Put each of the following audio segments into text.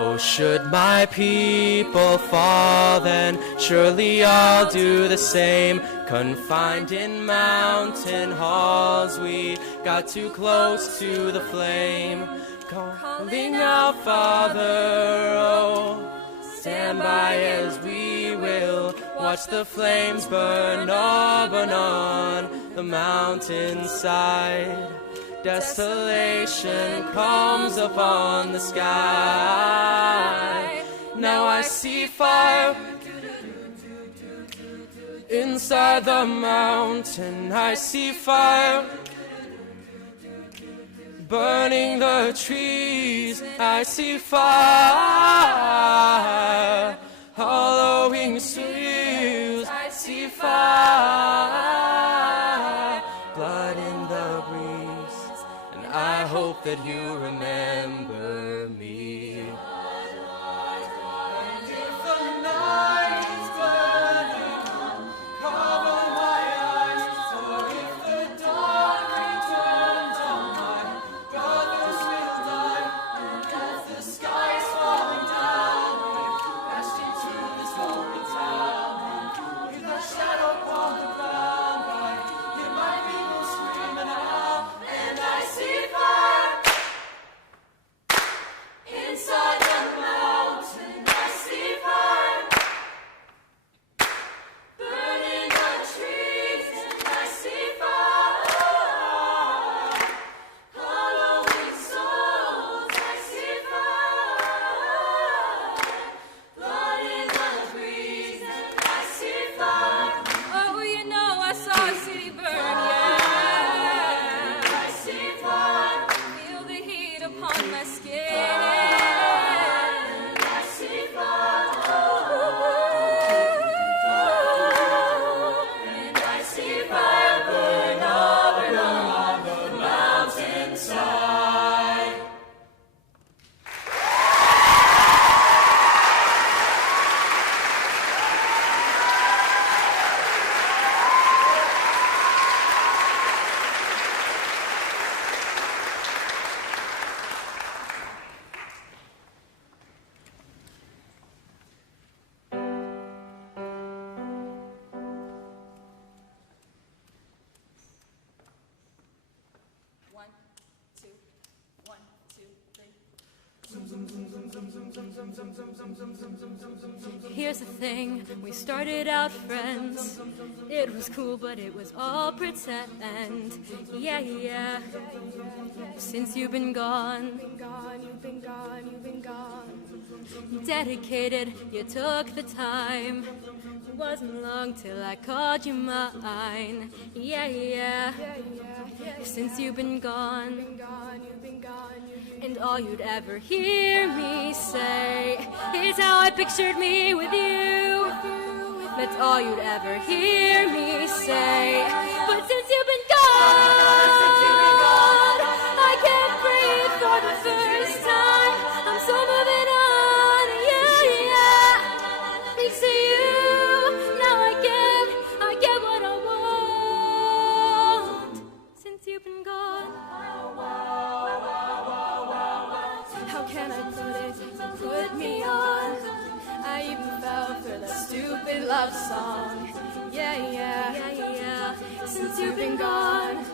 Oh, should my people fall, then surely I'll do the same. Confined in mountain halls, we got too close to the flame. Calling out, Father, oh, stand by as we will watch the flames burn on the mountainside. Desolation comes upon the sky. Now I see fire inside the mountain. I see fire burning the trees. I see fire hollowing streams. I see fire, blood in the breeze, and I hope that you remember me. And if the night is burning, cover my eyes, or if the dark returns on my brothers will die, and as the sky's falling down, I've crashed into this lonely town. With a shadow upon the ground, I hear my people screaming out, and I see fire inside the mountain. I see fire burning the trees, and I see fire hollowing souls. I see fire, blood in the breeze, and I see fire. Oh, you know I saw a city burn, yeah. I see fire, Feel the heat upon my skin. I see fire, and I see fire burn on the mountainside. One, two, 1, 2, 3. Here's the thing, we started out friends. It was cool, but it was all pretend. Yeah, yeah. Since you've been gone, dedicated, you took the time. It wasn't long till I called you mine. Yeah, yeah. Since you've been gone, and all you'd ever hear me say is how I pictured me with you. That's all you'd ever hear me say. But since you've been gone, I can't breathe for the first time. I'm so moving on, yeah, yeah. Thanks to you, now I get what I want. Since you've been gone, how can I put it? You put me on. I even fell for that stupid love song. Yeah, yeah, yeah, yeah. Since you've been gone,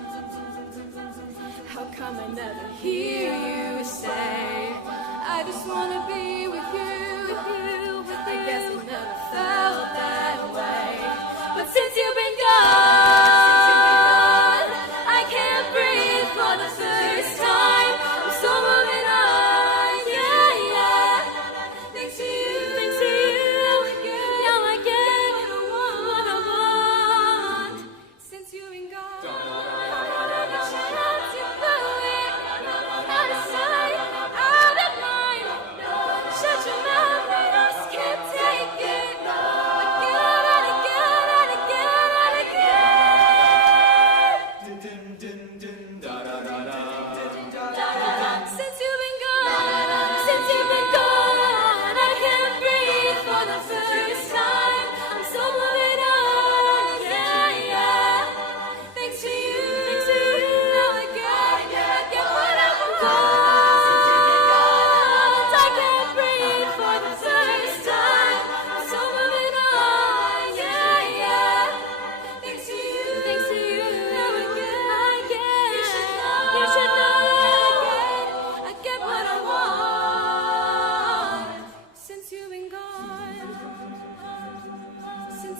how come I never hear you say I just wanna be with you, with you, with you. I guess I never felt that way. But since you've been gone, I can't breathe for the first time. I'm so moving on, yeah, yeah. Thanks to you, now I get what I want. Since you've been gone, out of sight, out of mind.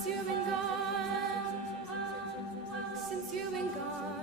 since you've been gone, since you've been gone.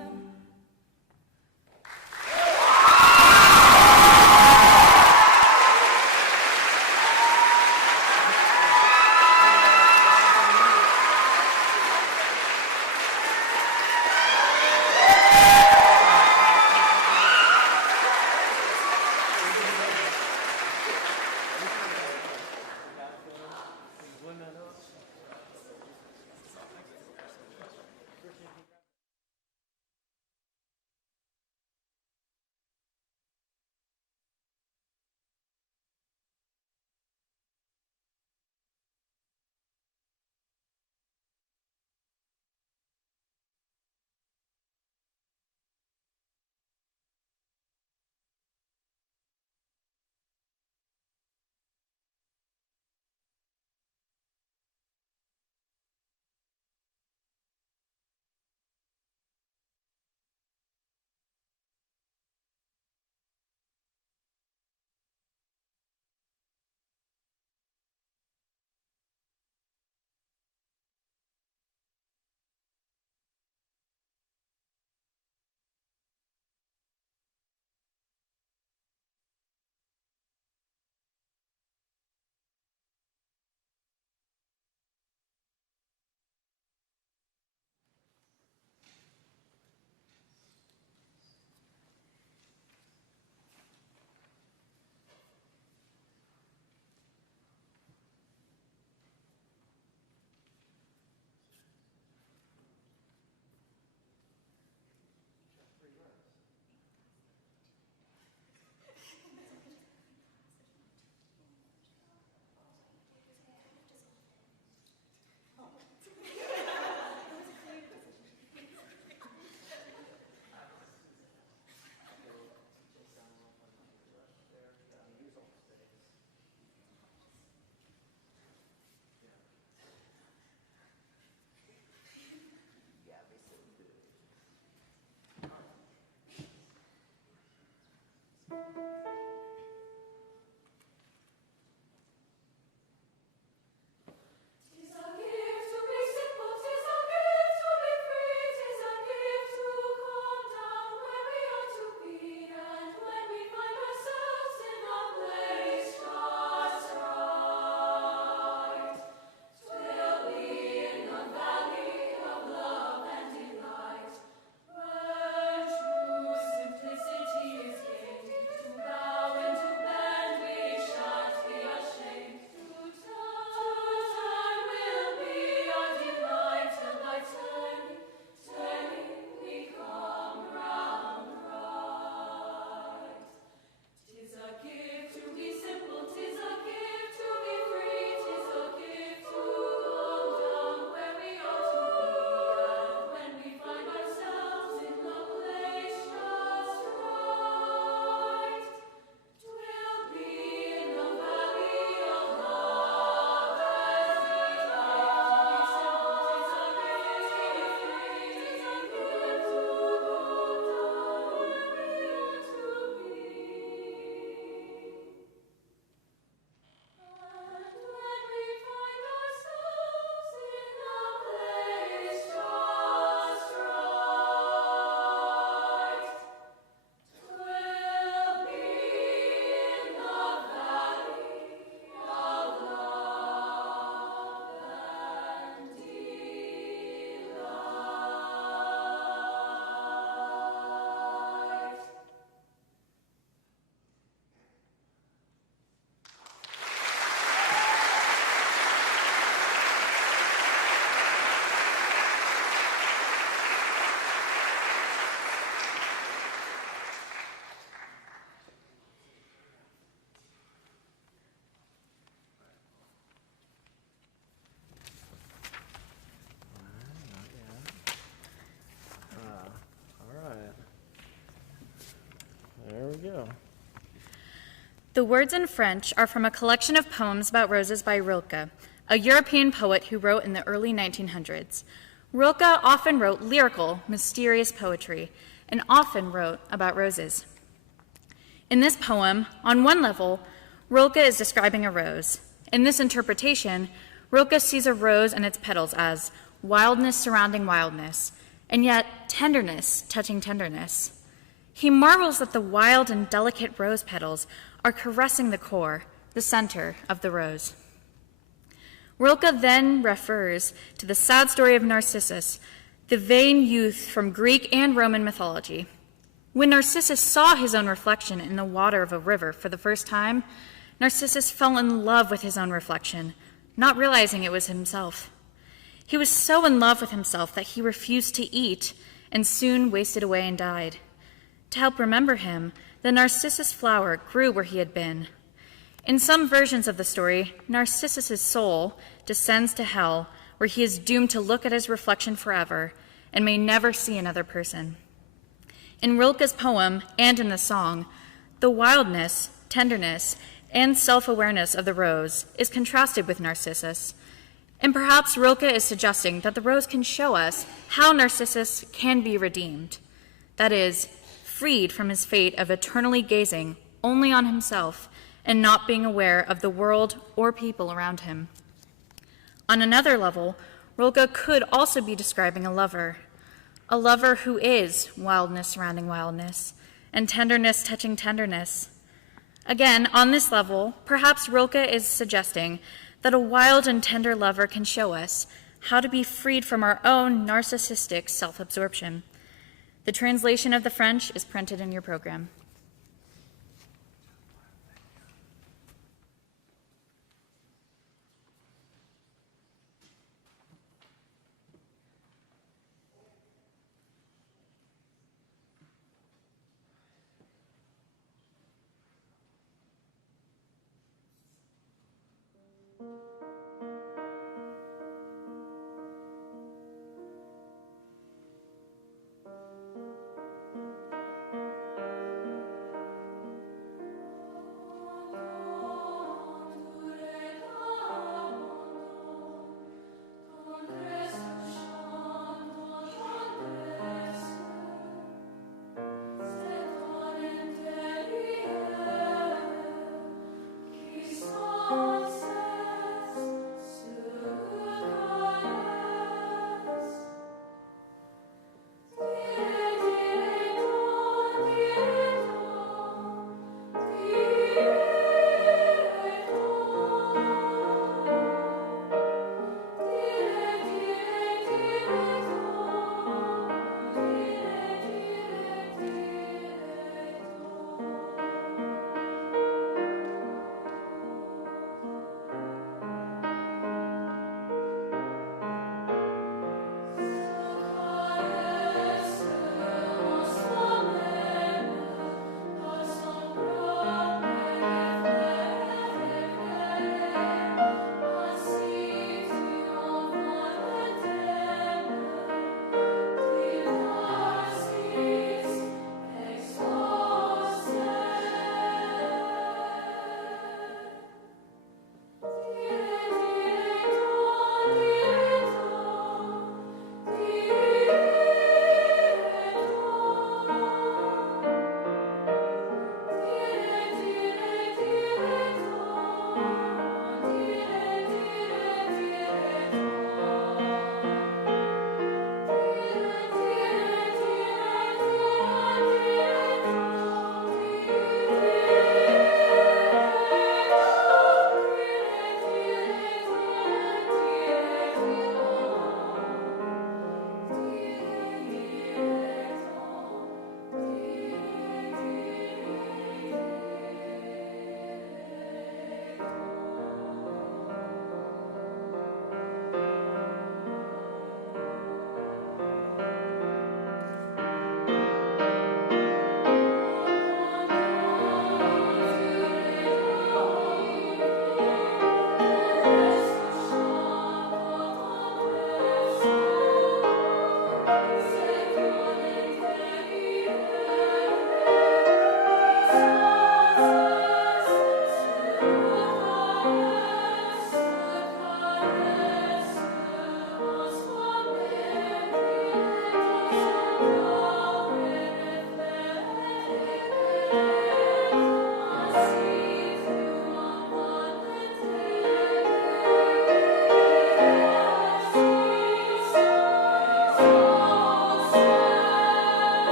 go. The words in French are from a collection of poems about roses by Rilke, a European poet who wrote in the early 1900s. Rilke often wrote lyrical, mysterious poetry, and often wrote about roses. In this poem, on one level, Rilke is describing a rose. In this interpretation, Rilke sees a rose and its petals as wildness surrounding wildness, and yet tenderness touching tenderness. He marvels that the wild and delicate rose petals are caressing the core, the center of the rose. Rilke then refers to the sad story of Narcissus, the vain youth from Greek and Roman mythology. When Narcissus saw his own reflection in the water of a river for the first time, Narcissus fell in love with his own reflection, not realizing it was himself. He was so in love with himself that he refused to eat and soon wasted away and died. To help remember him, the narcissus flower grew where he had been. In some versions of the story, Narcissus's soul descends to hell, where he is doomed to look at his reflection forever and may never see another person. In Rilke's poem and in the song, the wildness, tenderness, and self-awareness of the rose is contrasted with Narcissus. And perhaps Rilke is suggesting that the rose can show us how Narcissus can be redeemed. That is, freed from his fate of eternally gazing only on himself and not being aware of the world or people around him. On another level, Rilke could also be describing a lover who is wildness surrounding wildness and tenderness touching tenderness. Again, on this level, perhaps Rilke is suggesting that a wild and tender lover can show us how to be freed from our own narcissistic self-absorption. The translation of the French is printed in your program.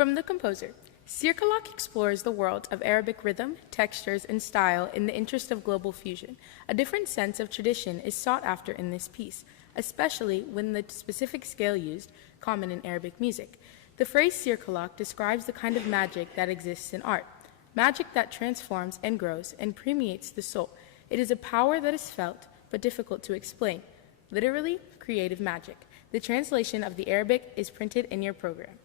From the composer, Sirkalak explores the world of Arabic rhythm, textures, and style in the interest of global fusion. A different sense of tradition is sought after in this piece, especially when the specific scale used, common in Arabic music. The phrase Sirkalak describes the kind of magic that exists in art, magic that transforms and grows and permeates the soul. It is a power that is felt but difficult to explain, literally creative magic. The translation of the Arabic is printed in your program.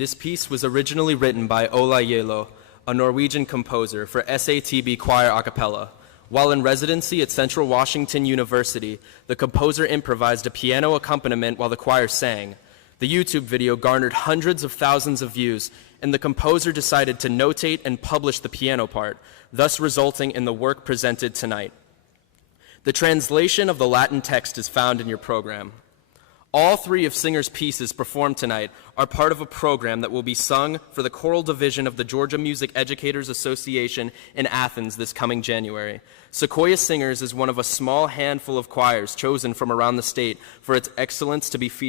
This piece was originally written by Ola Yelo, a Norwegian composer, for SATB Choir a cappella. While in residency at Central Washington University, the composer improvised a piano accompaniment while the choir sang. The YouTube video garnered hundreds of thousands of views, and the composer decided to notate and publish the piano part, thus resulting in the work presented tonight. The translation of the Latin text is found in your program. All three of Singer's pieces performed tonight are part of a program that will be sung for the choral division of the Georgia Music Educators Association in Athens this coming January. Sequoia Singers is one of a small handful of choirs chosen from around the state for its excellence to be featured